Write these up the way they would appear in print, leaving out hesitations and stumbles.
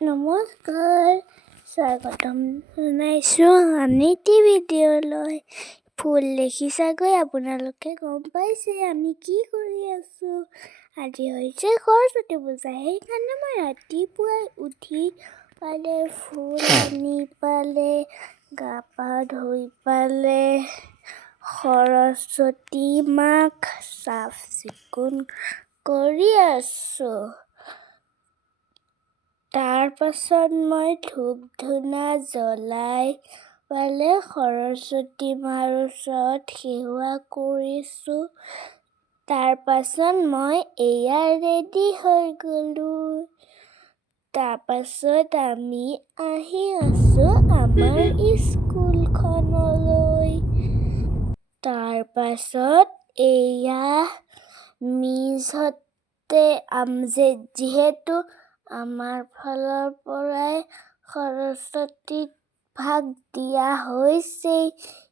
নমস্কাৰ, স্বাগতম জনাইছোঁ আনিটি ভিডিঅ'লৈ। ফুল দেখি চাগৈ আপোনালোকে গম পাইছে আমি কি কৰি আছোঁ। আজি হৈছে সৰস্বতী পূজা, সেইকাৰণে মই ৰাতিপুৱাই উঠি ফুল আনি গা পা ধুই সৰস্বতী মাক চাফ চিকুণ কৰি আছোঁ। তাৰ পাছত মই ধূপ ধূনা জ্বলাই সৰস্বতী মাৰ ওচৰত সেৱা কৰিছোঁ। তাৰ পাছত মই এয়া ৰেডি হৈ গ'লোঁ। তাৰ পাছত আমি আহি আছোঁ আমাৰ স্কুলখনলৈ। তাৰ পাছত এয়া মিছহঁতে যিহেতু আমাৰ ফালৰ পৰাই সৰস্বতীক ভাগ দিয়া হৈছেই,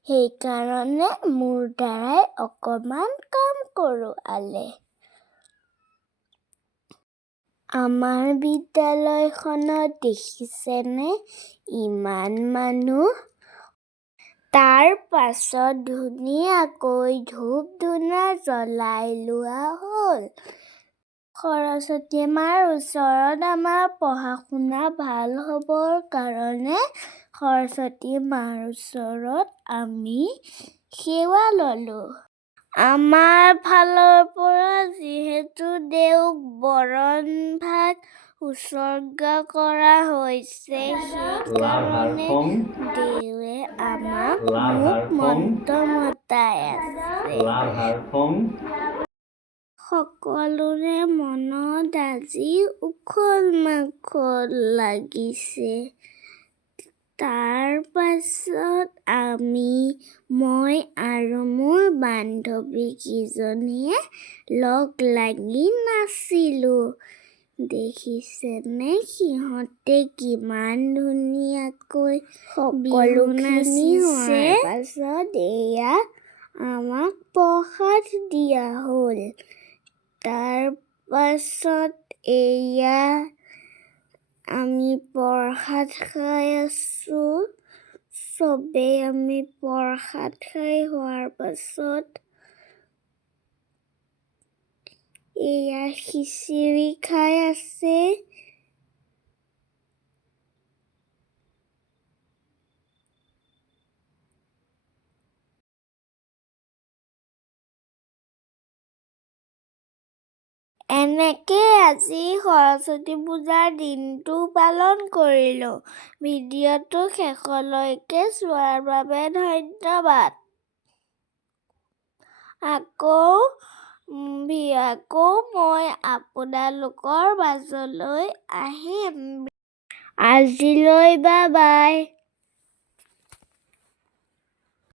সেইকাৰণে মোৰ দ্বাৰাই অকণমান কাম কৰোৱালে। আমাৰ বিদ্যালয়খনত দেখিছেনে ইমান মানুহ। তাৰ পাছত ধুনীয়াকৈ ধূপ ধূনা জ্বলাই লোৱা হ'ল। সৰস্বতী মাৰ ওচৰত আমাৰ পঢ়া শুনা ভাল হ'বৰ কাৰণে সৰস্বতী মাৰ ওচৰত আমি সেৱা ল'লোঁ। আমাৰ ফালৰ পৰা যিহেতু দেউক বৰণ ভাগ উচৰ্গা কৰা হৈছে, সেইকাৰণে দেৱে মোক মন্ত্ৰ মতাই আছে। সকলোৰে মনত আজি উখল মাখল লাগিছে। তাৰ পাছত মই আৰু মোৰ বান্ধৱী কেইজনীয়ে লগ লাগি নাচিলোঁ। দেখিছেনে সিহঁতে কিমান ধুনীয়াকৈ বিহু নাচিছে। পাছত এয়া আমাক প্ৰসাদ দিয়া হ'ল। তাৰ পাছত এয়া আমি প্ৰসাদ খাই আছোঁ। চবেই আমি প্ৰসাদ খাই হোৱাৰ পাছত এয়া খিচিৰি খাই আছে। এনেকে আজি সৰস্বতী পূজাৰ দিনটো পালন কৰিলোঁ। ভিডিঅ'টো শেষলৈকে চোৱাৰ বাবে ধন্যবাদ। আকৌ মই আপোনালোকৰ মাজলৈ আহিম। আজিলৈ বাই বাই।